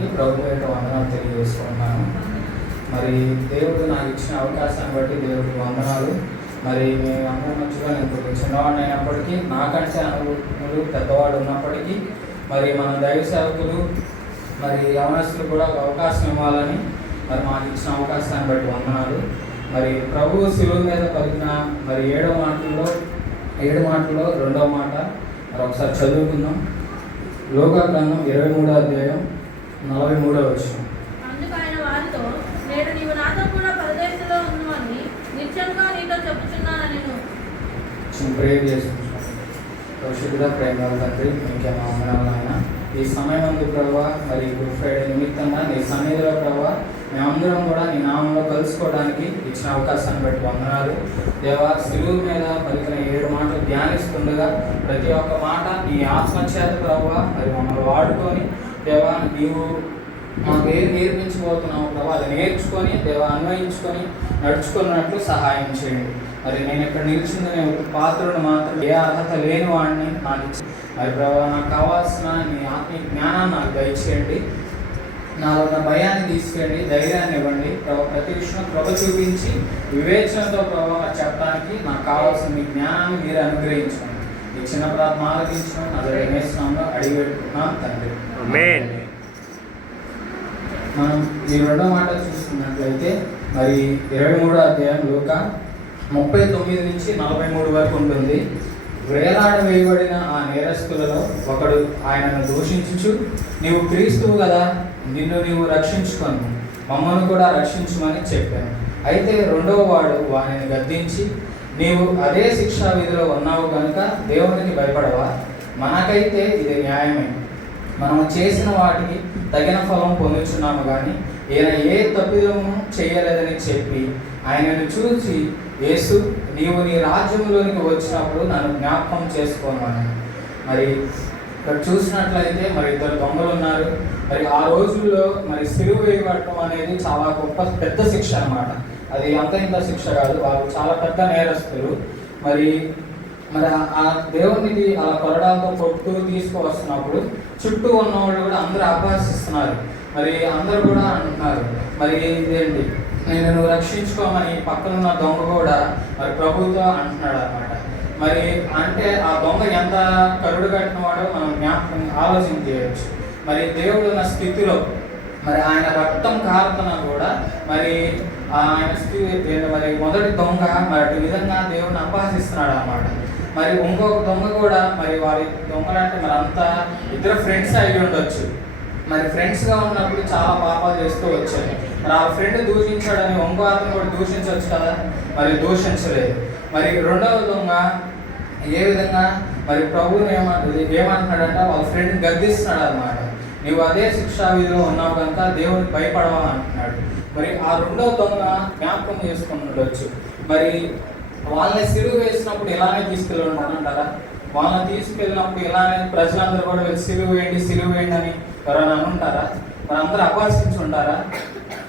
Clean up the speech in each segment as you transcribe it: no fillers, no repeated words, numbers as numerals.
అందరికీ ప్రభు యొక్క వందనాలు తెలియజేసుకుంటున్నాను. మరి దేవుడు నాకు ఇచ్చిన అవకాశాన్ని బట్టి దేవుడికి వందనాలు. మరి మేము అందరం మంచిగా నేను కొద్దిగా చిన్నవాడిని అయినప్పటికీ నాకంటే అనుభూతులు పెద్దవాళ్ళు ఉన్నప్పటికీ మరి మన దైవ సేవకులు మరి యవనస్తులు కూడా ఒక అవకాశం ఇవ్వాలని మరి మాకు ఇచ్చిన అవకాశాన్ని బట్టి వందనాలు. మరి ప్రభు శిలువ మీద పలికిన మరి 7 మాటల్లో 2వ మాట మరి ఒకసారి చదువుకుందాం. లోకా గ్రంథం 23వ అధ్యాయం 43వ వచనం. అందుకు ఆయన వారితో, నేడు నీవు నాతో కూడా పరదేశంలో ఉన్నావని నిత్యంగా నీతో చెప్పుచున్నానెను. ప్రేయర్ చేసుకుంటున్నాను. పరిశుద్ధుడా, ప్రేమ తండ్రి, మీకే మా వందనాలు ఆయన. ఈ సమయం అందు ప్రభావ మరి గుడ్ ఫ్రైడే నిమిత్తంగా నీ సన్నిధిలో ప్రభావ మేమందరం కూడా నీ నామంలో కలుసుకోవడానికి ఇచ్చిన అవకాశాన్ని బట్టి వందనాలు. దేవా, శిలువ మీద పలికిన 7 మాటలు ధ్యానిస్తుండగా ప్రతి ఒక్క మాట నీ ఆత్మచేత ప్రభావ మరి మమ్మల్ని వాడుకొని దేవా నీవు మాకు ఏం నేర్పించబోతున్నావు ప్రభావ అది నేర్చుకొని దేవా అన్వయించుకొని నడుచుకున్నట్లు సహాయం చేయండి. మరి నేను ఇక్కడ నిలిచింది నేను పాత్రను మాత్రం ఏ అర్హత లేని వాడిని నాకు ఇచ్చి మరి ప్రభావ నాకు కావాల్సిన నీ ఆత్మీయ జ్ఞానాన్ని నాకు దయచేయండి. నాలో ఉన్న భయాన్ని తీసుకెళ్ళి ధైర్యాన్ని ఇవ్వండి ప్రభావ. ప్రతి విషయం ప్రభు చూపించి వివేచనతో ప్రభావ చెప్పడానికి నాకు కావాల్సిన మీ జ్ఞానాన్ని మీరు అనుగ్రహించండి. ఈ చిన్న ప్రార్థన ఆలోచించడం అది రమేశ్వరంలో అడిగి పెట్టుకున్నాం తండ్రి. మనం ఈ 2వ మాట చూసుకున్నట్లయితే మరి 23వ అధ్యాయం లోకా 39 నుంచి 43 వరకు ఉంటుంది. వేలాడ వేయబడిన ఆ నేరస్తులలో ఒకడు ఆయనను దూషించుచు, నీవు క్రీస్తువు కదా, నిన్ను నీవు రక్షించుకొని మమ్మల్ని కూడా రక్షించుమని చెప్పాను. అయితే 2వ వాడు వానిని గద్దించి, నీవు అదే శిక్షా విధిలో ఉన్నావు కనుక దేవునికి భయపడవా? మనకైతే ఇది న్యాయమే, మనము చేసిన వాటికి తగిన ఫలం పొందుచున్నాము కానీ ఈయన ఏ తప్పిదము చేయలేదని చెప్పి ఆయనను చూసి, యేసు, నీవు నీ రాజ్యంలోనికి వచ్చినప్పుడు నన్ను జ్ఞాపకం చేసుకోను అని. మరి ఇక్కడ చూసినట్లయితే మరి 2 దొంగలు ఉన్నారు. మరి ఆ రోజుల్లో మరి సిలువ వేయబడటం అనేది చాలా గొప్ప పెద్ద శిక్ష అన్నమాట. అది అంత ఇంత శిక్ష కాదు, వాళ్ళు చాలా పెద్ద నేరస్తులు. మరి ఆ దేవునికి అలా కొరడాలతో కొట్టు తీసుకువస్తున్నప్పుడు చుట్టూ ఉన్నవాళ్ళు కూడా అందరూ అభ్యాసిస్తున్నారు. మరి అందరూ కూడా అంటున్నారు, మరి ఇదేంటి నేను రక్షించుకోమని పక్కనున్న దొంగ కూడా మరి ప్రభుతో అంటున్నాడు అన్నమాట. మరి అంటే ఆ దొంగ ఎంత కరుడు కట్టినవాడో మనం జ్ఞాపకం ఆలోచన చేయవచ్చు. మరి దేవుడు ఉన్న స్థితిలో మరి ఆయన రక్తం కారుతున్నా కూడా మరి ఆయన స్థితి మరి మొదటి దొంగ మరి అటు విధంగా దేవుడిని అపహసిస్తున్నాడు అన్నమాట. మరి ఇంకొక దొంగ కూడా మరి వారి దొంగలంటే మరి అంతా ఇద్దరు ఫ్రెండ్స్ అయి ఉండొచ్చు. మరి ఫ్రెండ్స్గా ఉన్నప్పుడు చాలా పాపాలు చేస్తూ వచ్చాయి. మరి ఆ ఫ్రెండ్ దూషించాడని ఇంకో అతను కూడా దూషించవచ్చు కదా, మరి దూషించలేదు. మరి 2వ దొంగ ఏ విధంగా మరి ప్రభువుని ఏమంటున్నాడంటే వాళ్ళ ఫ్రెండ్ గద్దిస్తున్నాడు అన్నమాట. నీవు అదే శిక్షా విధిలో ఉన్నావు కనుక దేవునికి భయపడవా అంటున్నాడు. మరి ఆ 2వ దొంగ జ్ఞాపకం చేసుకుని ఉండొచ్చు. మరి వాళ్ళని సిలువ వేసినప్పుడు ఇలానే తీసుకెళ్ళమంటారా? వాళ్ళని తీసుకెళ్ళినప్పుడు ఇలానే ప్రజలందరూ కూడా సిలువ వేయండి అని ఎవరైనా అనుంటారా? మరి అందరూ అపహసించి ఉంటారా?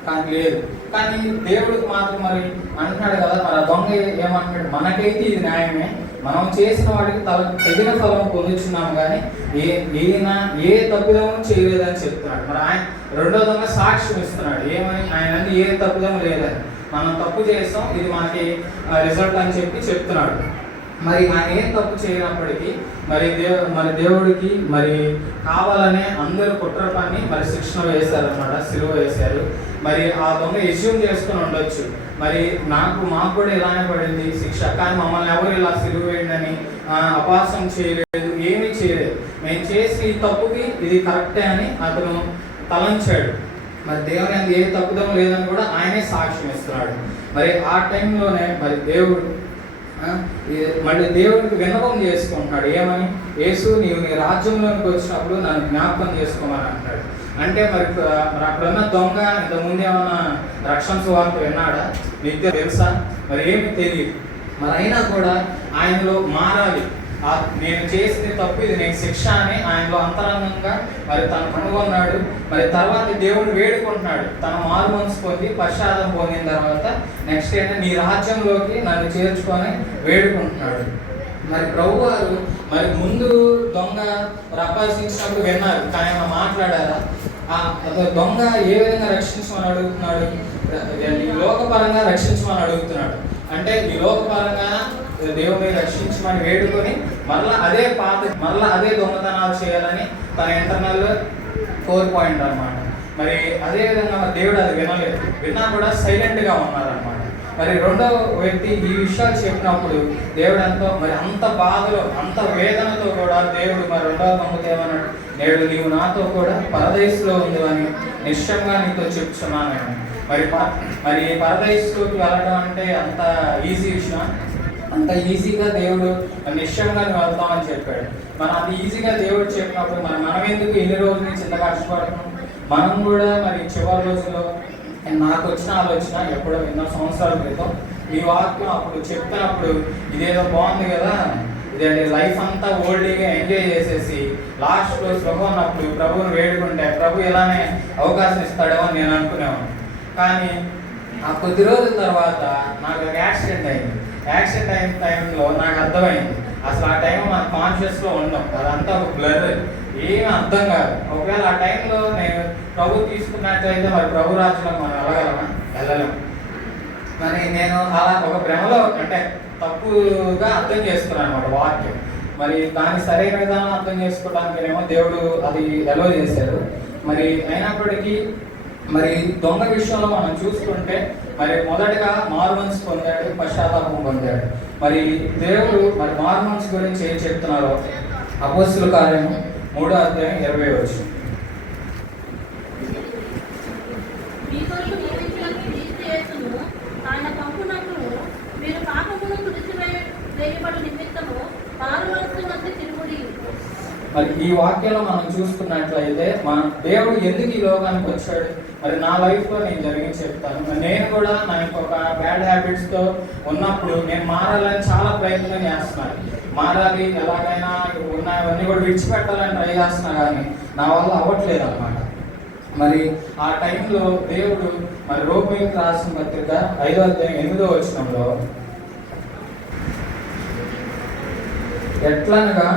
కానీ లేదు. కానీ దేవుడికి మాత్రం మరి అంటున్నాడు కదా, మరి ఆ దొంగ ఏమంటున్నాడు, మనకైతే ఇది న్యాయమే, మనం చేసిన వాటికి తగిన ఫలం పొందుతున్నాము కానీ ఈయన ఏ తప్పిదము చేయలేదని చెప్తున్నాడు. మరి ఆయన 2వ దొంగ సాక్ష్యం ఇస్తున్నాడు ఏమని, ఆయన ఏ తప్పిదము లేదని, మనం తప్పు చేస్తాం, ఇది మనకి రిజల్ట్ అని చెప్తున్నాడు. మరి ఆయన ఏం తప్పు చేయనప్పటికీ మరి దేవుడికి మరి కావాలనే అందరూ కుట్ర పని మరి శిక్షణ వేశారన్నమాట, సిలువ వేశారు. మరి ఆ దొంగ ఎస్యూమ్ చేసుకుని ఉండొచ్చు, మరి మాకు కూడా ఇలానే పడింది శిక్ష, కానీ మమ్మల్ని ఎవరు ఇలా సిలువ వేయండి అపహాసం చేయలేదు, ఏమీ చేయలేదు, మేము చేసి ఈ తప్పుకి ఇది కరెక్టే అని అతను తలంచాడు. మరి దేవుని అది ఏ తప్పుదం లేదని కూడా ఆయనే సాక్ష్యం ఇస్తున్నాడు. మరి ఆ టైంలోనే మరి మళ్ళీ దేవుడికి విన్నపం చేసుకుంటున్నాడు ఏమని, యేసు, నీవు నీ రాజ్యంలోనికి వచ్చినప్పుడు నన్ను జ్ఞాపకం చేసుకోమని అంటున్నాడు. అంటే మరి అక్కడున్న దొంగ ఇంతకుముందు ఏమన్నా రక్షణ సువార్త విన్నాడా? నీకు తెలుసా? మరి ఏమి తెలియదు. మరి అయినా కూడా ఆయనలో మారాలి, నేను చేసిన తప్పు ఇది నేను శిక్ష అని ఆయనలో అంతరంగంగా మరి తను కనుగొన్నాడు. మరి తర్వాత దేవుడు వేడుకుంటున్నాడు, తన మారు మనసు పొంది పశ్చాత్తాపం పొందిన తర్వాత నెక్స్ట్ ఏంటంటే నీ రాజ్యంలోకి నన్ను చేర్చుకొని వేడుకుంటున్నాడు. మరి ప్రభు వారు మరి ముందు దొంగ అపహసించినప్పుడు విన్నారు, కానీ ఆయన మాట్లాడారా? దొంగ ఏ విధంగా రక్షించమని అడుగుతున్నాడు? ఈ లోకపరంగా రక్షించమని అడుగుతున్నాడు. అంటే ఈ లోకపరంగా దేవుని రక్షించమని వేడుకొని మరలా అదే దొంగతనాలు చేయాలని తన ఇంటర్నల్ కోర్ పాయింట్ అన్నమాట. మరి అదే విధంగా దేవుడు అది వినలేదు, విన్నా కూడా సైలెంట్గా ఉన్నారనమాట. మరి రెండవ వ్యక్తి ఈ విషయాలు చెప్పినప్పుడు దేవుడు అంత బాధలో అంత వేదనతో కూడా దేవుడు మరి రెండవ దొంగతో ఏమన్నాడు? నేడు నీవు నాతో కూడా పరదేశంలో ఉంది అని నిశ్చయంగా నీతో చెప్తున్నాను. మరి పరదేశంలోకి వెళ్ళడం అంటే అంత ఈజీ విషయం? అంత ఈజీగా దేవుడు నిశ్చయంగా నువ్వు వెళ్తామని చెప్పాడు. మనం అంత ఈజీగా దేవుడు చెప్పినప్పుడు మనం ఎందుకు ఎన్ని రోజుల నుంచి ఇంత కష్టపడుతున్నాం? మనం కూడా మరి చివరి రోజుల్లో నాకు వచ్చిన ఆలోచన ఎప్పుడో ఎన్నో సంవత్సరాల క్రితం ఈ వాక్యం అప్పుడు చెప్పినప్పుడు ఇదేదో బాగుంది కదా, ఇదే లైఫ్ అంతా ఓల్డ్గా ఎంజాయ్ చేసేసి లాస్ట్లో ప్రభు అన్నప్పుడు ప్రభువుని వేడుకుంటే ప్రభు ఇలానే అవకాశం ఇస్తాడేమో అని నేను అనుకునేవాను. కానీ ఆ కొద్ది రోజుల తర్వాత నాకు యాక్సిడెంట్ అయింది. యాక్సిడెంట్ అయిన టైంలో నాకు అర్థమైంది అసలు ఆ టైం మన కాన్షియస్లో ఉండం, అదంతా ఒక బ్లర్, ఏమీ అర్థం కాదు. ఒకవేళ ఆ టైంలో నేను ప్రభు తీసుకున్నట్లయితే మరి ప్రభు రాజ్యంలో మనం వెళ్ళలేము. మరి నేను అలా ఒక భ్రమలో అంటే తప్పుగా అర్థం చేసుకున్నాను అనమాట వాక్యం. మరి దాన్ని సరైన విధానం అర్థం చేసుకోవడానికేమో దేవుడు అది ఎలో చేశారు. మరి అయినప్పటికీ మరి దొంగ విషయంలో మనం చూసుకుంటే మరి మొదటగా మారుమనసు పొందాడు, పశ్చాత్తాపం పొందాడు. మరి దేవుడు మరి మారుమనసు గురించి ఏం చెప్తున్నారో అపోస్తుల కార్యము 3వ అధ్యాయం 20వ వచనం. ఆయన పంపునప్పుడు మీరు పాపమును తుడిచివేయబడు నిమిత్తము మారుమనసు వంటి తిరుగుడి. మరి ఈ వాక్యంలో మనం చూసుకున్నట్లయితే మన దేవుడు ఎందుకు ఈ లోకానికి వచ్చాడు? మరి నా లైఫ్లో నేను జరిగింది చెప్తాను. నేను కూడా నాకు ఒక బ్యాడ్ హ్యాబిట్స్తో ఉన్నప్పుడు నేను మారాలని చాలా ప్రయత్నం చేస్తున్నాను. మారాలి, ఎలాగైనా ఉన్నవన్నీ కూడా విడిచిపెట్టాలని ట్రై చేస్తున్నా, కానీ నా వల్ల అవ్వట్లేదు అనమాట. మరి ఆ టైంలో దేవుడు మరి రోమీయులకు రాసిన పత్రిక 5వ అధ్యాయం 8వ వచనంలో ఎట్లనగా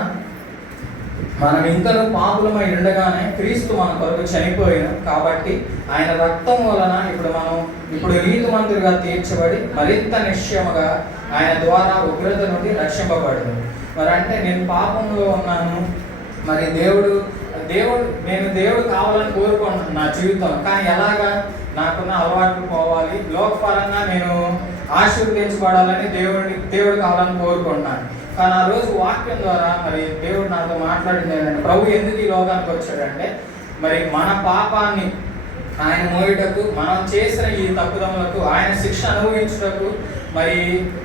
మనం ఇంకనూ పాపులమై ఉండగానే క్రీస్తు మన కొరకు చనిపోయిన కాబట్టి ఆయన రక్తం వలన ఇప్పుడు నీతిమంతులుగా తీర్చబడి మరింత నిశ్చయముగా ఆయన ద్వారా ఉగ్రత నుండి రక్షింపబడదు. మరి అంటే నేను పాపంలో ఉన్నాను, మరి నేను దేవుడు కావాలని కోరుకుంటున్నాను నా జీవితం. కానీ ఎలాగా? నాకున్న అలవాట్లు పోవాలి, లోకపరంగా నేను ఆశీర్వదించబడాలని దేవుడు కావాలని కోరుకుంటున్నాను. కానీ ఆ రోజు వాక్యం ద్వారా మరి దేవుడు నాతో మాట్లాడింది ఏంటంటే, ప్రభు ఎందుకు ఈ లోకానికి వచ్చాడంటే మరి మన పాపాన్ని ఆయన మోయుటకు, మనం చేసిన ఈ తప్పుదములకు ఆయన శిక్ష అనుభవించుటకు, మరి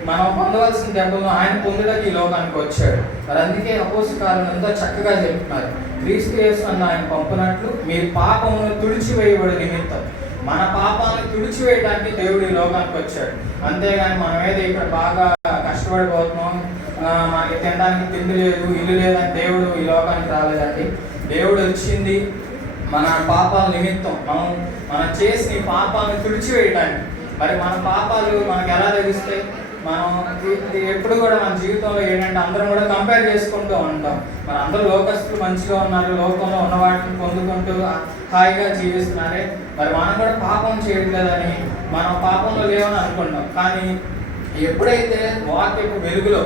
మనం పొందవలసిన దెబ్బలను ఆయన పొందుటకు ఈ లోకానికి వచ్చాడు. మరి అందుకే అపోస్తలులు ఎంతో చక్కగా చెప్తున్నారు, క్రీస్తు యేసును ఆయన పంపునట్లు మీరు పాపమును తుడిచివేయబడి నిమిత్తం. మన పాపాలను తుడిచివేయడానికి దేవుడు ఈ లోకానికి వచ్చాడు. అంతేగాని మనం ఏదో ఇక్కడ బాగా కష్టపడిపోతున్నాం, మనకి తినడానికి తిండి లేదు, ఇల్లు లేదని దేవుడు ఈ లోకానికి రాలేదండి. దేవుడు వచ్చింది మన పాపాల నిమిత్తం, మనం చేసిన ఈ పాపాలను తుడిచివేయటానికి. మరి మన పాపాలు మనకు ఎలా తెలుస్తాయి? మనం ఎప్పుడు కూడా మన జీవితంలో ఏంటంటే అందరం కూడా కంపేర్ చేసుకుంటూ ఉంటాం. మరి అందరూ లోకస్తులు మంచిగా ఉన్నారు, లోకంలో ఉన్న వాటిని పొందుకుంటూ హాయిగా జీవిస్తున్నారే, మరి మనం కూడా పాపం చేయట్లేదని, మనం పాపంలో లేవని అనుకుంటాం. కానీ ఎప్పుడైతే వాక్యపు వెలుగులో,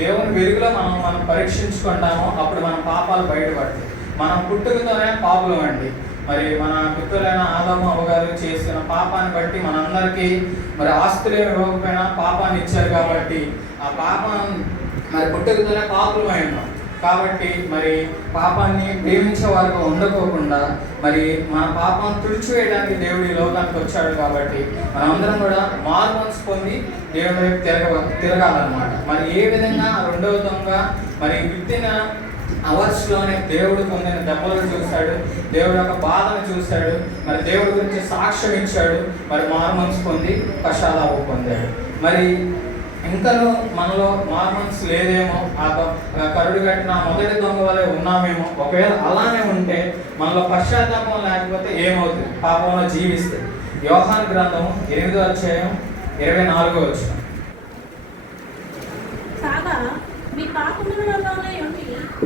దేవుని వెలుగులో మనం పరీక్షించుకుంటామో అప్పుడు మన పాపాలు బయటపడతాయి. మనం పుట్టుకతోనే పాపులం అండి. మరి మన పితరులైన ఆదాము అవ్వగారు చేసిన పాపాన్ని బట్టి మనందరికీ మరి ఆస్తులు ఏమి ఇవ్వకపోయినా పాపాన్ని ఇచ్చారు. కాబట్టి ఆ పాపం మరి పుట్టుకతోనే పాపులమై ఉన్నాం. కాబట్టి మరి పాపాన్ని ప్రేమించే వారికి ఉండకోకుండా మరి మన పాపాన్ని తుడిచివేయడానికి దేవుడు ఈ లోకానికి వచ్చాడు. కాబట్టి మనందరం కూడా మారుమనసు పొంది దేవుడి వైపు తిరగాలన్నమాట. మరి ఏ విధంగా రెండవ దొంగ మరి విత్తిన అవర్స్లోనే దేవుడు పొందిన దెబ్బలను చూశాడు, దేవుడు యొక్క బాధను చూశాడు, మరి దేవుడి గురించి సాక్ష్యం ఇచ్చాడు, మరి మారుమనసు పొంది పశ్చాత్తాపం పొందాడు. మరి ఇంకనూ మనలో మారుమనసు లేదేమో, ఆ కరుడు కట్టిన మొదటి దొంగ వలె ఉన్నామేమో. ఒకవేళ అలానే ఉంటే మనలో పశ్చాత్తాపం లేకపోతే ఏమవుతుంది? పాపంలో జీవిస్తే. యోహాను గ్రంథము 8వ అధ్యాయం 24వ వచనం. కాగా మీ పాపములలోనే ఉండి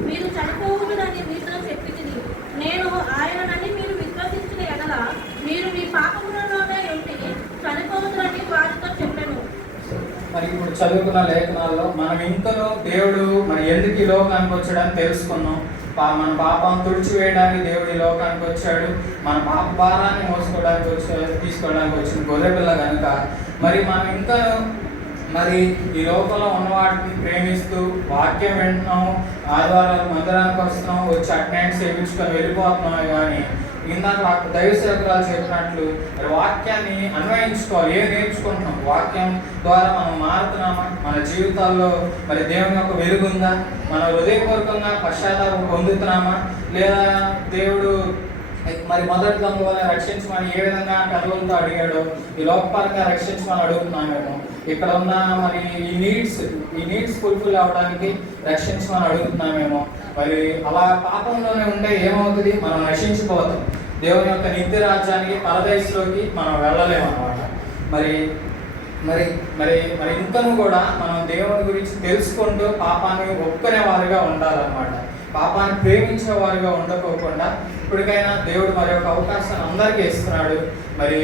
మీరు చనిపోవునని మీతో చెప్పి నేను ఆయనని మీరు విశ్వసించ మరి ఇప్పుడు చదువుకున్న లేఖనాల్లో మనం ఇంకనూ దేవుడు మరి ఎందుకు ఈ లోకానికి వచ్చాడని తెలుసుకున్నాం. మన పాపం తుడిచివేయడానికి దేవుడు ఈ లోకానికి వచ్చాడు. మన పాప భారాన్ని మోసుకోవడానికి తీసుకోవడానికి వచ్చిన గొర్రెపిల్ల కనుక మరి మనం ఇంకా మరి ఈ లోకంలో ఉన్న వాటిని ప్రేమిస్తూ వాక్యం వింటున్నాం, ఆదివారాలు మందిరానికి వస్తున్నాం, వచ్చి అటెండెన్స్ చేయించుకొని వెళ్ళిపోతున్నాం. కానీ ఇందాక దైవ సేవకురాలు చెప్పినట్లు మరి వాక్యాన్ని అన్వయించుకోవాలి. ఏం నేర్చుకుంటున్నాం? వాక్యం ద్వారా మనం మారుతున్నామా? మన జీవితాల్లో మరి దేవుని యొక్క వెలుగుందా? మన హృదయపూర్వకంగా పశ్చాత్తాపం పొందుతున్నామా? లేదా దేవుడు మరి మొదటి దొంగ వల్ల రక్షించమని ఏ విధంగా కథలతో అడిగాడో ఈ లోకపరంగా రక్షించమని అడుగుతున్నామేమో. ఇక్కడ ఉన్న మరి ఈ నీడ్స్ ఫుల్ఫిల్ అవ్వడానికి రక్షించమని అడుగుతున్నామేమో. మరి అలా పాపంలోనే ఉంటే ఏమవుతుంది? మనం నశించిపోతాం. దేవుని యొక్క నిత్య రాజ్యానికి పరదేశంలోకి మనం వెళ్ళలేము అన్నమాట. మరి మరి మరి మరి ఇంకనూ కూడా మనం దేవుని గురించి తెలుసుకుంటూ పాపాన్ని ఒప్పుకునే వారిగా ఉండాలన్నమాట. పాపాన్ని ప్రేమించే వారిగా ఉండకోకుండా ఇప్పటికైనా దేవుడు మరి ఒక అవకాశాన్ని అందరికీ ఇస్తున్నాడు. మరి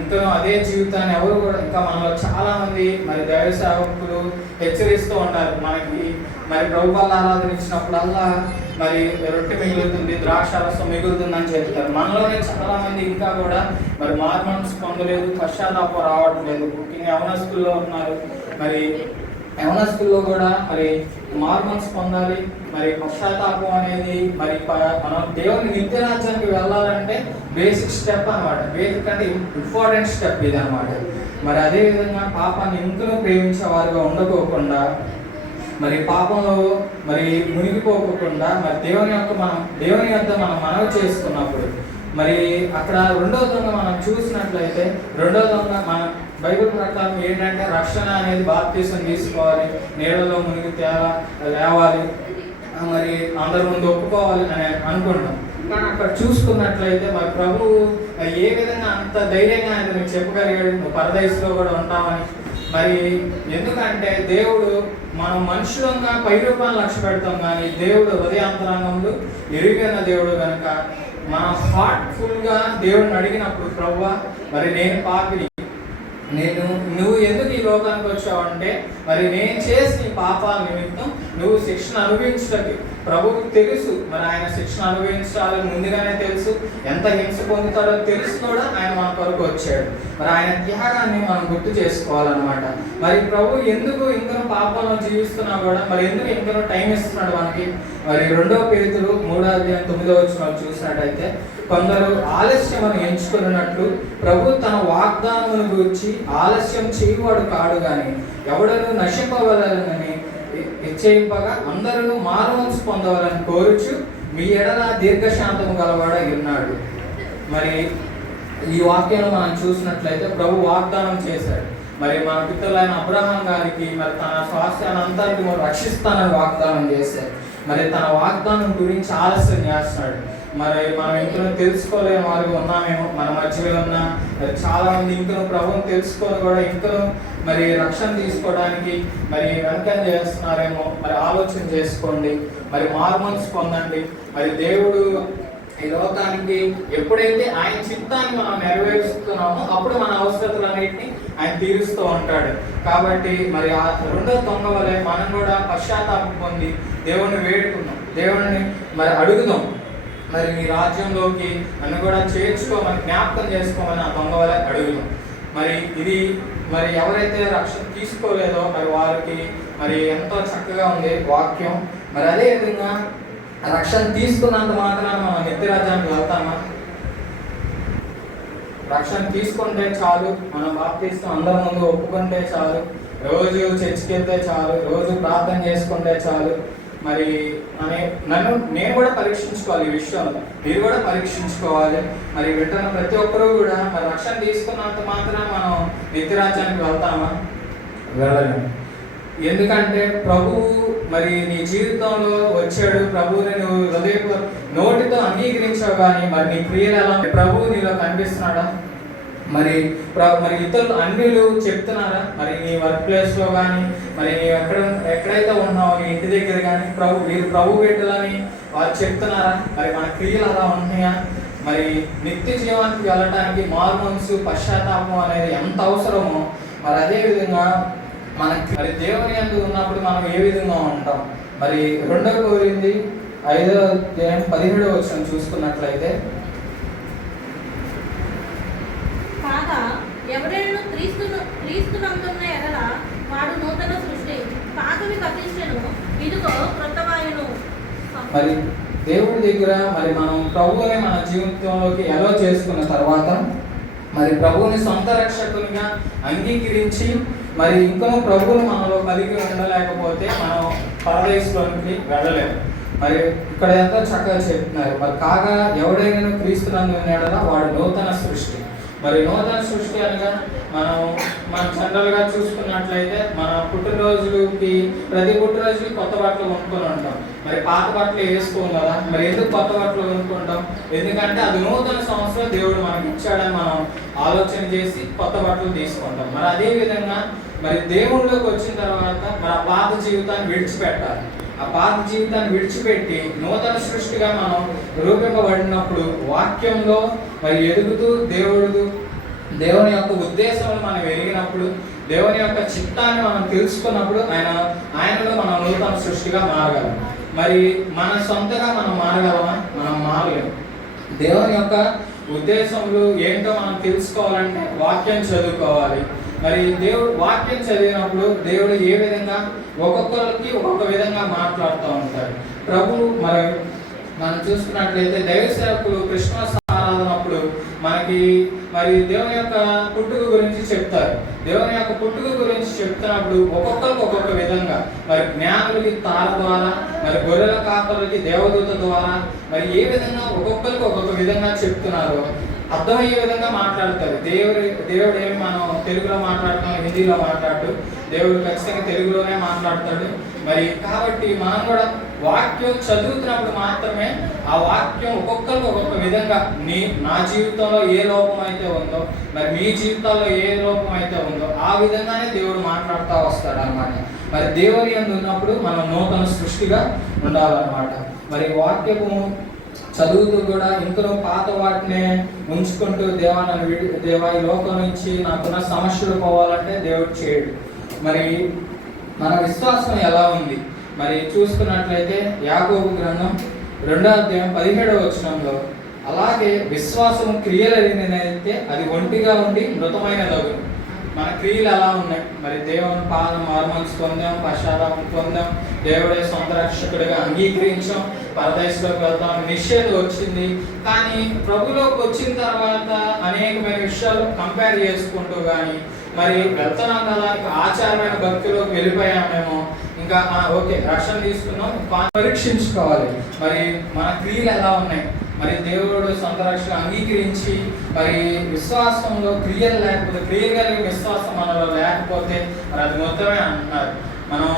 ఇంకనూ అదే జీవితాన్ని ఎవరు కూడా ఇంకా మనలో చాలా మంది మరి దైవ సేవకులు హెచ్చరిస్తూ ఉంటారు. మనకి మరి ప్రభుత్వాలు ఆరాధనించినప్పుడల్లా మరి రొట్టె మిగులుతుంది, ద్రాక్షారసం మిగులుతుందని చెప్తారు. మనలోనే చాలా మంది ఇంకా కూడా మరి మార్మన్స్ పొందలేదు, పశ్చాత్తాపం రావట్లేదు. ముఖ్యంగా యవనస్తుల్లో ఉన్నారు. మరి యవనస్తుల్లో కూడా మరి మార్మన్స్ పొందాలి. మరి పశ్చాత్తాపం అనేది మరి మనం దేవుని నిత్య రాజ్యానికి వెళ్ళాలంటే బేసిక్ స్టెప్ అనమాట. బేసిక్ అంటే ఇంపార్టెంట్ స్టెప్ ఇది అనమాట. మరి అదేవిధంగా పాపాన్ని ఇంకనూ ప్రేమించే వారుగా ఉండకోకుండా మరి పాపంలో మరి మునిగిపోకుండా మరి దేవుని యొక్క మనం మనవి చేసుకున్నప్పుడు మరి అక్కడ రెండో దొంగ మనం చూసినట్లయితే రెండో దొంగ మన బైబిల్ ప్రకారం ఏంటంటే రక్షణ అనేది బాప్తీసం తీసుకోవాలి, నీళ్ళలో మునిగి లేవాలి, మరి అందరి ముందు ఒప్పుకోవాలి అని అనుకుంటాం. కానీ అక్కడ చూసుకున్నట్లయితే మరి ప్రభువు ఏ విధంగా అంత ధైర్యంగా ఆయన మీకు చెప్పగలిగాడు నువ్వు పరదేశంలో కూడా ఉంటామని. మరి ఎందుకంటే దేవుడు మనం మనుషులంగా పై రూపాన్ని లక్ష్య పెడతాం, కానీ దేవుడు హృదయాంతరంగంలో ఎరిగిన దేవుడు కనుక మన హార్ట్ఫుల్గా దేవుడిని అడిగినప్పుడు ప్రభువా మరి నేను పాపిని, నువ్వు ఎందుకు ఈ లోకానికి వచ్చావంటే మరి నేను చేసిన పాపాల నిమిత్తం నువ్వు శిక్షణ అనుభవించడానికి ప్రభువుకు తెలుసు. మరి ఆయన శిక్షణ అనుభవించాలని ముందుగానే తెలుసు, ఎంత హింస పొందుతాడో తెలుసు కూడా ఆయన మన కొరకు వచ్చాడు. మరి ఆయన త్యాగాన్ని మనం గుర్తు చేసుకోవాలన్నమాట. మరి ప్రభు ఎందుకు ఇంకనూ పాపంలో జీవిస్తున్నా కూడా మరి ఎందుకు ఇంకనూ టైం ఇస్తున్నాడు మనకి? మరి 2 పేతురు 3:9 చూసినట్టయితే కొందరు ఆలస్యమని ఎంచుకున్నట్లు ప్రభు తన వాగ్దానమును గురించి ఆలస్యం చేయవాడు కాడు, కానీ ఎవడను నశింపవలనని నిశ్చయింపగా అందరూ మారుమనసు పొందవాలని కోరుచు మీ ఎడల దీర్ఘశాంతము గలవాడై ఉన్నాడు. మరి ఈ వాక్యాన్ని మనం చూసినట్లయితే ప్రభు వాగ్దానం చేశాడు. మరి మన పితరులైన అబ్రహాం గారికి మరి తన స్వాస్థ్యాన్ని అంతటిని రక్షిస్తానని వాగ్దానం చేశారు. మరి తన వాగ్దానం గురించి ఆలస్యం చేస్తున్నాడు. మరి మనం ఇంకనూ తెలుసుకోలేని వారికి ఉన్నామేమో, మన మధ్యలో ఉన్న చాలా మంది ఇంకనూ ప్రభువుని తెలుసుకొని కూడా ఇంకనూ మరి రక్షణ తీసుకోవడానికి మరి వెనకం చేస్తున్నారేమో. మరి ఆలోచన చేసుకోండి, మరి మారుమనసు పొందండి. మరి దేవుడు ఈ లోకానికి ఎప్పుడైతే ఆయన చిత్తాన్ని మనం నెరవేరుస్తున్నామో అప్పుడు మన అవసరతలన్నింటినీ ఆయన తీరుస్తూ ఉంటాడు. కాబట్టి మరి ఆ రెండో దొంగ వలె మనం కూడా పశ్చాత్తాపం పొంది దేవుణ్ణి వేడుకున్నాం, దేవుడిని మరి అడుగుదాం, మరి మీ రాజ్యంలోకి నన్ను కూడా చేర్చుకోమని జ్ఞాపకం చేసుకోమని ఆ దొంగ వలె అడుగుదాం. మరి ఇది మరి ఎవరైతే రక్షణ తీసుకోలేదో మరి వారికి మరి ఎంతో చక్కగా ఉంది వాక్యం. మరి అదే విధంగా రక్షణ తీసుకున్నంత మాత్రాన మనం నిత్య రాజ్యానికి వెళ్తామా? రక్షణ తీసుకుంటే చాలు, మనం బాప్తిస్తం అందరి ముందు ఒప్పుకుంటే చాలు, రోజు చర్చికి వెళ్తే చాలు, రోజు ప్రార్థన చేసుకుంటే చాలు. మరి నేను కూడా పరీక్షించుకోవాలి ఈ విషయంలో, మీరు కూడా పరీక్షించుకోవాలి. మరి వింటున్న ప్రతి ఒక్కరూ కూడా మరి రక్షణ తీసుకున్నంత మాత్రం మనం నిత్యరాజ్యానికి వెళ్తామా? వెళ్ళలేము. ఎందుకంటే ప్రభువు మరి నీ జీవితంలో వచ్చాడు, ప్రభువుని నువ్వు నోటితో అంగీకరించావు, కానీ మరి నీ క్రియలు ఎలా ప్రభువు నీలో కనిపిస్తున్నాడా? మరి ఇతరులు అన్యులు చెప్తున్నారా? మరి నీ వర్క్ ప్లేస్లో కానీ మరి నీవు ఎక్కడైతే ఉన్నావో నీ ఇంటి దగ్గర కానీ మీరు ప్రభు బిడ్డలని వారు చెప్తున్నారా? మరి మన క్రియలు అలా ఉన్నాయా? మరి నిత్య జీవానికి వెళ్ళటానికి మారుమనసు పశ్చాత్తాపం అనేది ఎంత అవసరమో మరి అదేవిధంగా మనకి మరి దేవుని యందు ఉన్నప్పుడు మనం ఏ విధంగా ఉంటాం? మరి 2 కొరింథీ 5:17 చూసుకున్నట్లయితే, కాగా ఎవడైనా క్రీస్తునందున్న ఎడల వాడు నూతన సృష్టి, పాతవి గతించెను, ఇదిగో క్రొత్తవాయును. మరి దేవుడి దగ్గర మరి మనం ప్రభువుని మన జీవితంలోకి ఎలా చేసుకున్న తర్వాత మరి ప్రభువుని సొంత రక్షకునిగా అంగీకరించి మరి ఇంకనూ ప్రభువుని మనలో కలిగి ఉండలేకపోతే మనం పరదేశంలోనికి వెళ్ళలేము. మరి ఇక్కడ ఎంతో చక్కగా చెప్తున్నారు. మరి కాగా ఎవడైనా క్రీస్తునందు ఉన్నాడో వాడు నూతన సృష్టి. మరి నూతన సృష్టి అనగా మనం జనరల్గా చూసుకున్నట్లయితే మన పుట్టినరోజులకి ప్రతి పుట్టినరోజుకి కొత్త బట్టలు కొనుక్కొని ఉంటాం. మరి పాత బట్టలు వేసుకోం కదా. మరి ఎందుకు కొత్త బట్టలు కొనుక్కుంటాం? ఎందుకంటే అది నూతన సంవత్సరం దేవుడు మనకి ఇచ్చాడని మనం ఆలోచన చేసి కొత్త బట్టలు తీసుకుంటాం. మరి అదే విధంగా మరి దేవుళ్ళలోకి వచ్చిన తర్వాత మరి ఆ పాత జీవితాన్ని విడిచిపెట్టాలి. ఆ పాత జీవితాన్ని విడిచిపెట్టి నూతన సృష్టిగా మనం రూపింపబడినప్పుడు వాక్యంలో మరి ఎదుగుతూ దేవుని యొక్క ఉద్దేశాలను మనం ఎరిగినప్పుడు, దేవుని యొక్క చిత్తాన్ని మనం తెలుసుకున్నప్పుడు ఆయనలో మనం నూతన సృష్టిగా మారగలం. మరి మన సొంతగా మనం మారగలమా? మనం మారలేము. దేవుని యొక్క ఉద్దేశములు ఏంటో మనం తెలుసుకోవాలంటే వాక్యం చదువుకోవాలి. మరి దేవుడు వాక్యం చదివినప్పుడు దేవుడు ఏ విధంగా ఒక్కొక్కరికి ఒక్కొక్క విధంగా మాట్లాడుతూ ఉంటాడు. ప్రభు మనం చూసుకున్నట్లయితే దైవ సేవకులు క్రిస్మస్ ఆరాధనప్పుడు మనకి మరి దేవుని యొక్క పుట్టుక గురించి చెప్తారు. దేవుని యొక్క పుట్టుక గురించి చెప్తున్నప్పుడు ఒక్కొక్కరికి ఒక్కొక్క విధంగా, మరి జ్ఞానులకి తార ద్వారా, మరి గొర్రెల కాపరులకి దేవదూత ద్వారా, మరి ఏ విధంగా ఒక్కొక్కరికి ఒక్కొక్క విధంగా చెప్తున్నారు, అర్థమయ్యే విధంగా మాట్లాడతారు. దేవుడు ఏమి మనం తెలుగులో మాట్లాడుతున్నాం, హిందీలో మాట్లాడు, దేవుడు ఖచ్చితంగా తెలుగులోనే మాట్లాడతాడు. మరి కాబట్టి మనం కూడా వాక్యం చదువుతున్నప్పుడు మాత్రమే ఆ వాక్యం ఒక్కొక్కరికి ఒక్కొక్క విధంగా నా జీవితంలో ఏ లోపం అయితే ఉందో, మరి మీ జీవితాల్లో ఏ లోపం అయితే ఉందో ఆ విధంగానే దేవుడు మాట్లాడుతూ వస్తాడు అన్నమాట. మరి దేవుని యందు ఉన్నప్పుడు మనం నూతన సృష్టిగా ఉండాలన్నమాట. మరి వాక్యము చదువుతూ కూడా ఇంకనూ పాత వాటినే ఉంచుకుంటూ దేవా ఈ లోకం నుంచి నాకున్న సమస్యలు పోవాలంటే దేవుడు చేయడు. మరి మన విశ్వాసం ఎలా ఉంది? మరి చూసుకున్నట్లయితే యాకోబు గ్రంథం 2:17 అలాగే విశ్వాసం క్రియలు లేనిదైతే అది ఒంటిగా ఉండి మృతమైనదగును. మన క్రియలు ఎలా ఉన్నాయి? మరి దేవుని పాదం మారుమనసు పొందాం, పశ్చాత్తాపం పొందాం, దేవుడే సొంత రక్షకుడిగా అంగీకరించాం, పరదేశంలోకి వెళ్తాం, నిశ్చయం వచ్చింది. కానీ ప్రభులోకి వచ్చిన తర్వాత అనేకమైన విషయాలు కంపేర్ చేసుకుంటూ కానీ మరి వెళ్తున్నాం కదా, ఆచారమైన భక్తిలోకి వెళ్ళిపోయామేమో, ఇంకా ఓకే రక్షణ తీసుకున్నాం, పరీక్షించుకోవాలి. మరి మన క్రియలు ఎలా ఉన్నాయి? మరి దేవుడు సొంత రక్షణ అంగీకరించి మరి విశ్వాసంలో క్రియలు లేకపోతే, క్రియలు కలిగిన విశ్వాసం మనలో లేకపోతే మరి అది మొత్తమే అంటున్నారు. మనం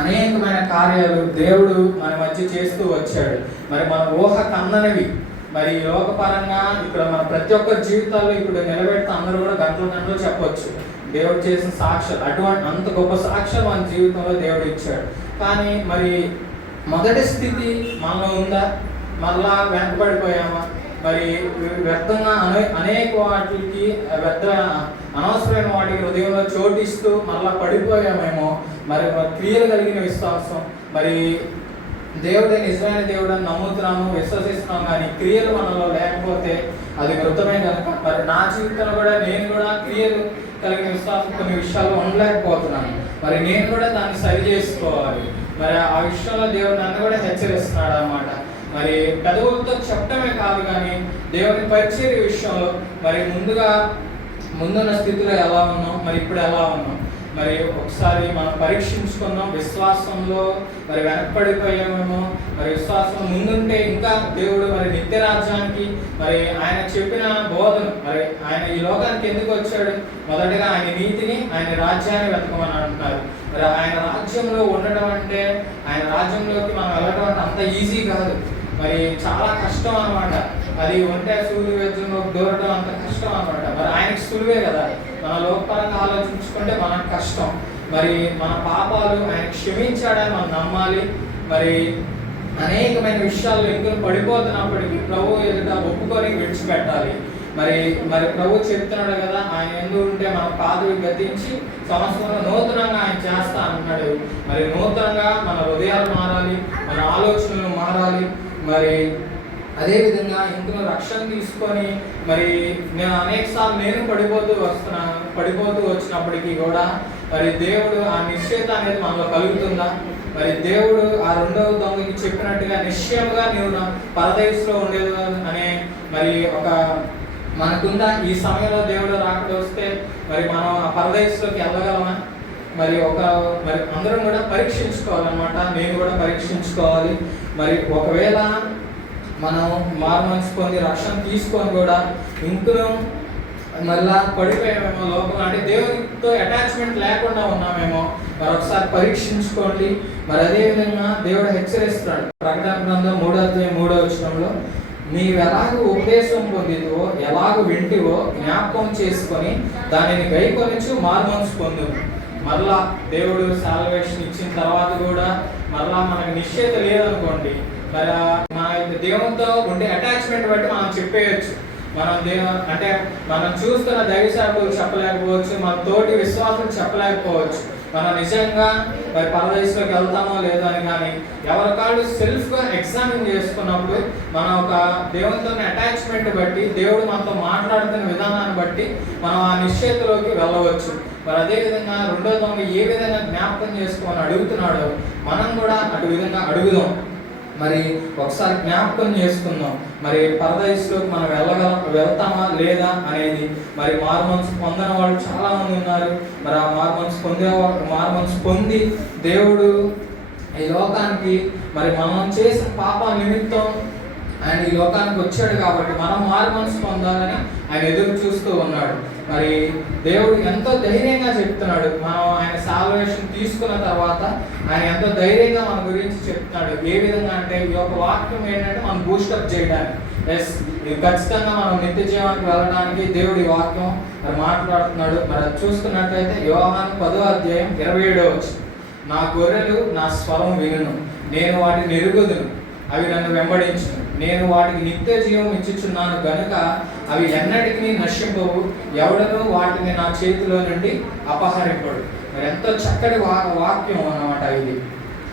అనేకమైన కార్యాలు దేవుడు మన మధ్య చేస్తూ వచ్చాడు. మరి మన ఊహ కందనవి మరి లోకపరంగా ఇక్కడ మన ప్రతి ఒక్కరి జీవితాల్లో ఇప్పుడు నిలబెడితే అందరూ కూడా గంటలు చెప్పొచ్చు దేవుడు చేసిన సాక్ష్యాలు. అటువంటి అంత గొప్ప సాక్ష్యం మన జీవితంలో దేవుడు ఇచ్చాడు. కానీ మరి మొదటి స్థితి మనలో ఉందా? మళ్ళా వెనకబడిపోయామా? మరి వ్యర్థంగా అనేక వాటికి అనవసరమైన వాటికి హృదయంలో చోటిస్తూ మళ్ళా పడిపోయామేమో. మరి క్రియలు కలిగిన విశ్వాసం, మరి దేవుడే నిజమైన దేవుడు అని నమ్ముతున్నాము, విశ్వసిస్తున్నాము, కానీ క్రియలు మనలో లేకపోతే అది మృతమే కనుక మరి నా జీవితంలో కూడా నేను కూడా క్రియలు కలిగిన విశ్వాసం కొన్ని విషయాల్లో ఉండలేకపోతున్నాను. మరి నేను కూడా దాన్ని సరి చేసుకోవాలి. మరి ఆ విషయంలో దేవుడు నన్ను కూడా హెచ్చరిస్తున్నాడు అన్నమాట. మరి పెదవులతో చెప్పడమే కాదు, కానీ దేవుని పరిచర్య విషయంలో మరి ముందున్న స్థితిలో ఎలా ఉన్నాం, మరి ఇప్పుడు ఎలా ఉన్నాం, మరి ఒకసారి మనం పరీక్షించుకున్నాం. విశ్వాసంలో మరి వెనకపడిపోయామేమో, మరి విశ్వాసం ముందుంటే ఇంకా దేవుడు మరి నిత్య రాజ్యానికి మరి ఆయన చెప్పిన బోధను, మరి ఆయన ఈ లోకానికి ఎందుకు వచ్చాడు? మొదటగా ఆయన నీతిని, ఆయన రాజ్యాన్ని వెతకమని అంటున్నారు. మరి ఆయన రాజ్యంలో ఉండడం అంటే, ఆయన రాజ్యంలోకి మనం వెళ్ళడం అంటే అంత ఈజీ కాదు. మరి చాలా కష్టం అన్నమాట. అది ఉంటే సూర్య వెజ్జంలో దూరడం అంత కష్టం అన్నమాట. మరి ఆయనకి సులువే కదా. మన లోకపరంగా ఆలోచించుకుంటే మనకు కష్టం. మరి మన పాపాలు ఆయన క్షమించాడని మనం నమ్మాలి. మరి అనేకమైన విషయాల్లో ఇంకా పడిపోతున్నప్పటికీ ప్రభు ఎదుట ఒప్పుకొని విడిచిపెట్టాలి. మరి మరి ప్రభు చెప్తున్నాడు కదా, ఆయన ఎందుకు ఉంటే మన పాతవి గతించి సంవత్సరంలో నూతనంగా ఆయన చేస్తా అన్నాడు. మరి నూతనంగా మన హృదయాలు మారాలి, మన ఆలోచనలు మారాలి. మరి అదేవిధంగా ఇందులో రక్షణ తీసుకొని మరి నేను అనేక సార్లు నేను పడిపోతూ వచ్చినప్పటికీ కూడా మరి దేవుడు ఆ నిశ్చయత అనేది మనలో కలుగుతుందా? మరి దేవుడు ఆ రెండవ దొంగకి చెప్పినట్టుగా నిశ్చయముగా నీవు నా పరదేశంలో ఉండేది అనే మరి ఒక మనకుందా? ఈ సమయంలో దేవుడు రాకుండా వస్తే మరి మనం ఆ పరదేశంలోకి వెళ్ళగలమా? మరి అందరం కూడా పరీక్షించుకోవాలన్నమాట. నేను కూడా పరీక్షించుకోవాలి. మరి ఒకవేళ మనం మారుమనసు పొంది రక్షణ తీసుకొని కూడా ఇంకను మళ్ళా పడిపోయామేమో లోపల, అంటే దేవునితో అటాచ్మెంట్ లేకుండా ఉన్నామేమో, మరి ఒకసారి పరీక్షించుకోండి. మరి అదేవిధంగా దేవుడు హెచ్చరిస్తాడు. ప్రకటన గ్రంథం 3:3 నీవు ఎలాగో ఉపదేశం పొందితో ఎలాగో వింటివో జ్ఞాపకం చేసుకొని దానిని గైకొనిచ్చు మారుమనసు పొందు. మరలా దేవుడు సాల్వేషన్ ఇచ్చిన తర్వాత కూడా మరలా మనకు నిశ్చయత లేదనుకోండి, మరి మన దేవునితో ఉండే అటాచ్మెంట్ బట్టి మనం చెప్పేయచ్చు. అంటే మనం చూస్తున్న దైవ సేవకులు చెప్పలేకపోవచ్చు, మన తోటి విశ్వాసులు చెప్పలేకపోవచ్చు మనం నిజంగా మరి పరదేశంలోకి వెళ్తామో లేదో అని. కానీ ఎవరికాళ్ళు సెల్ఫ్గా ఎగ్జామిన్ చేసుకున్నప్పుడు మనం ఒక దేవునితో అటాచ్మెంట్ బట్టి, దేవుడు మనతో మాట్లాడుతున్న విధానాన్ని బట్టి మనం ఆ నిశ్చయతలోకి వెళ్ళవచ్చు. మరి అదేవిధంగా రెండో దొంగ ఏ విధంగా జ్ఞాపకం చేసుకోమని అడుగుతున్నాడో మనం కూడా అటు విధంగా అడుగుదాం. మరి ఒకసారి జ్ఞాపకం చేసుకుందాం. మరి పరదేశంలోకి మనం వెళ్తామా లేదా అనేది. మరి మారుమనసు పొందని వాళ్ళు చాలా మంది ఉన్నారు. మరి ఆ మారుమనసు పొంది దేవుడు ఈ లోకానికి మరి మనం చేసిన పాప నిమిత్తం ఆయన ఈ లోకానికి వచ్చాడు కాబట్టి మనం మారుమనసు పొందాలని ఆయన ఎదురు చూస్తూ ఉన్నాడు. మరి దేవుడు ఎంతో ధైర్యంగా చెప్తున్నాడు. మనం ఆయన సాల్వేషన్ తీసుకున్న తర్వాత ఆయన ఎంతో ధైర్యంగా మన గురించి చెప్తున్నాడు. ఏ విధంగా అంటే ఈ యొక్క వాక్యం ఏంటంటే మనం బూస్టప్ చేయడానికి, ఇది ఖచ్చితంగా మనం నిత్య జీవానికి వెళ్ళడానికి దేవుడి వాక్యం మరి మాట్లాడుతున్నాడు. మరి అది చూసుకున్నట్లయితే యోహాను 10:27 నా గొర్రెలు నా స్వరం వినును, నేను వాటిని ఎరుగుదును, అవి నన్ను వెంబడించును, నేను వాటికి నిత్య జీవం ఇచ్చుచున్నాను గనుక అవి ఎన్నటికీ నశింపవు, ఎవడను వాటిని నా చేతిలో నుండి అపహరింపడు. మరి ఎంతో చక్కటి వాక్యం అన్నమాట ఇది.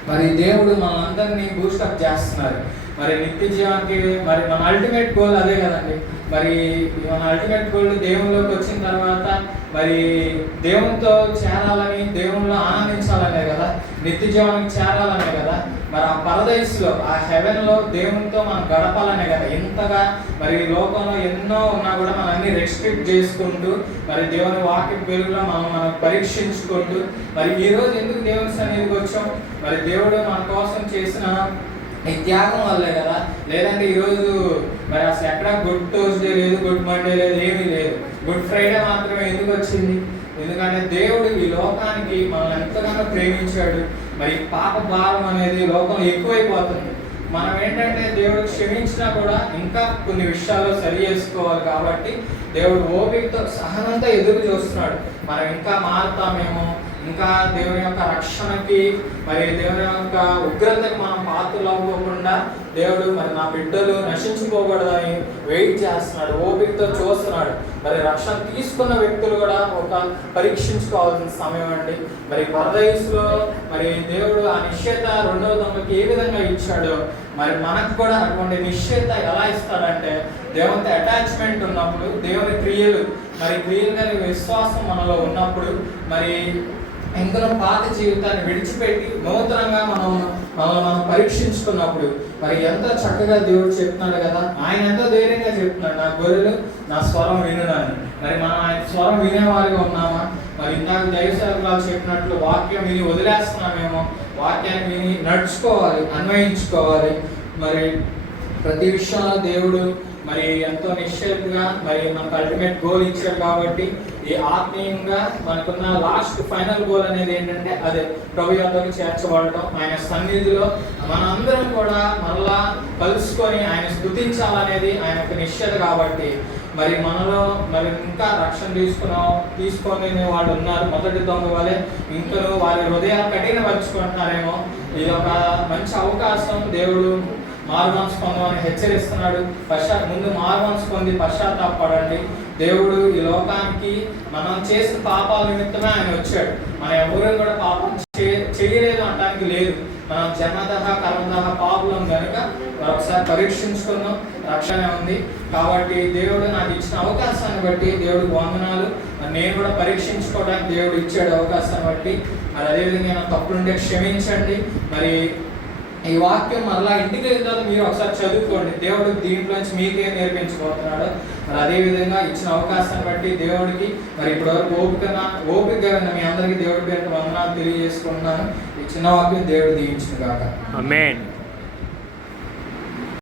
మరి దేవుడు మనందరినీ బూస్టప్ చేస్తున్నారు. మరి నిత్య జీవానికి మరి మన అల్టిమేట్ గోల్ అదే కదండి. మరి మన అల్టిమేట్ గోల్ దేవునిలోకి వచ్చిన తర్వాత మరి దేవునితో చేరాలని, దేవునిలో ఆనందించాలనే కదా, నిత్య జీవానికి చేరాలనే కదా. మరి ఆ పరదేశంలో ఆ హెవెన్లో దేవునితో మనం గడపాలనే కదా. ఇంతగా మరి లోకంలో ఎన్నో ఉన్నా కూడా మనం అన్ని రెస్ట్రిక్ట్ చేసుకుంటూ మరి దేవుని వాక్య వెలుగులో మనం పరీక్షించుకుంటూ మరి ఈరోజు ఎందుకు దేవుని సన్నిధికి వచ్చాం? మరి దేవుడు మన కోసం చేసిన ఈ త్యాగం వల్లే కదా. లేదంటే ఈరోజు మరి అసలు ఎక్కడ గుడ్ ట్యూస్డే లేదు, గుడ్ మండే లేదు, ఏమీ లేదు. గుడ్ ఫ్రైడే మాత్రమే ఎందుకు వచ్చింది? ఎందుకంటే దేవుడు ఈ లోకానికి మనల్ని ఎంతగానో ప్రేమించాడు. మరి పాప భారం అనేది లోకంలో ఎక్కువైపోతుంది. మనం ఏంటంటే దేవుడు క్షమించినా కూడా ఇంకా కొన్ని విషయాల్లో సరి చేసుకోవాలి కాబట్టి దేవుడు ఓపికతో సహనంతో ఎదురు చూస్తున్నాడు. మనం ఇంకా మారుతామేమో, ఇంకా దేవుని యొక్క రక్షణకి మరి దేవుని యొక్క ఉగ్రతకి మనం పాత్రలు అవ్వకుండా దేవుడు మరి నా బిడ్డలు నశించుకోకూడదని వెయిట్ చేస్తున్నాడు, ఓపికతో చూస్తున్నాడు. మరి రక్షణ తీసుకున్న వ్యక్తులు కూడా ఒక పరీక్షించుకోవాల్సిన సమయం అండి. మరి పరదేశంలో మరి దేవుడు ఆ నిశ్చయత రెండవ దొంగకి ఏ విధంగా ఇచ్చాడో మరి మనకు కూడా అటువంటి నిశ్చయత ఎలా ఇస్తాడంటే దేవునితో అటాచ్మెంట్ ఉన్నప్పుడు, దేవుని క్రియలు మరి క్రియలుగా విశ్వాసం మనలో ఉన్నప్పుడు మరి ఇందులో పాత జీవితాన్ని విడిచిపెట్టి నూతనంగా మనం పరీక్షించుకున్నప్పుడు మరి ఎంతో చక్కగా దేవుడు చెప్తున్నాడు కదా. ఆయన ఎంతో ధైర్యంగా చెప్తున్నాడు, నా గొర్రెలు నా స్వరం వినునని. మరి మనం ఆయన స్వరం వినేవారిగా ఉన్నామా? మరి ఇందాక దైవ సేవకులు చెప్పినట్లు వాక్యం విని వదిలేస్తున్నామేమో. వాక్యాన్ని విని నడుచుకోవాలి, అన్వయించుకోవాలి. మరి ప్రతి విషయంలో దేవుడు మరి ఎంతో నిశ్చయంగా మరి మనకు అల్టిమేట్ గోల్ ఇచ్చాడు కాబట్టి ఈ ఆత్మీయంగా మనకున్న లాస్ట్ ఫైనల్ గోల్ అనేది ఏంటంటే అదే ప్రభు యొద్దకు చేర్చబడటం, ఆయన సన్నిధిలో మనందరం కూడా మరలా కలుసుకొని ఆయన స్తుతించాలనేది ఆయన యొక్క నిశ్చయత కాబట్టి మరి మనలో మరి ఇంకా రక్షణ తీసుకొని వాళ్ళు ఉన్నారు. మొదటి దొంగ వలె ఇంకా వారి హృదయాలు కఠినపరుచుకుంటున్నారేమో. ఇది ఒక మంచి అవకాశం దేవుడు మారు మనసు పొందమని హెచ్చరిస్తున్నాడు. ముందు మారు మనసు పొంది పశ్చాత్తాపడండి. దేవుడు ఈ లోకానికి మనం చేసిన పాపాల నిమిత్తమే ఆయన వచ్చాడు. మనం ఎవరూ కూడా పాపం చేయలేదు అనడానికి లేదు. మనం జన్మదహ కర్మదహ పాపులం కనుక ఒకసారి పరీక్షించుకున్నాం, రక్షణ ఉంది. కాబట్టి దేవుడు నాకు ఇచ్చిన అవకాశాన్ని బట్టి దేవుడికి వందనాలు. నేను కూడా పరీక్షించుకోవడానికి దేవుడు ఇచ్చాడు అవకాశాన్ని బట్టి. మరి అదేవిధంగా నా తప్పులుంటే క్షమించండి. మరి ఈ వాక్యం మరలా ఇంటికి వెళ్ళిన తర్వాత మీరు ఒకసారి చదువుకోండి. దేవుడు దీంట్లోంచి మీకే నేర్పించబోతున్నాడు. మరి అదేవిధంగా ఇచ్చిన అవకాశాన్ని బట్టి దేవుడికి మరి ఇప్పటివరకు ఓపికగా ఉన్న మీ అందరికీ దేవుడి పేరు వందనాలు తెలియజేసుకుంటున్నాను. ఈ చిన్న వాక్యం దేవుడు దీవించిన కాక. ఆమేన్.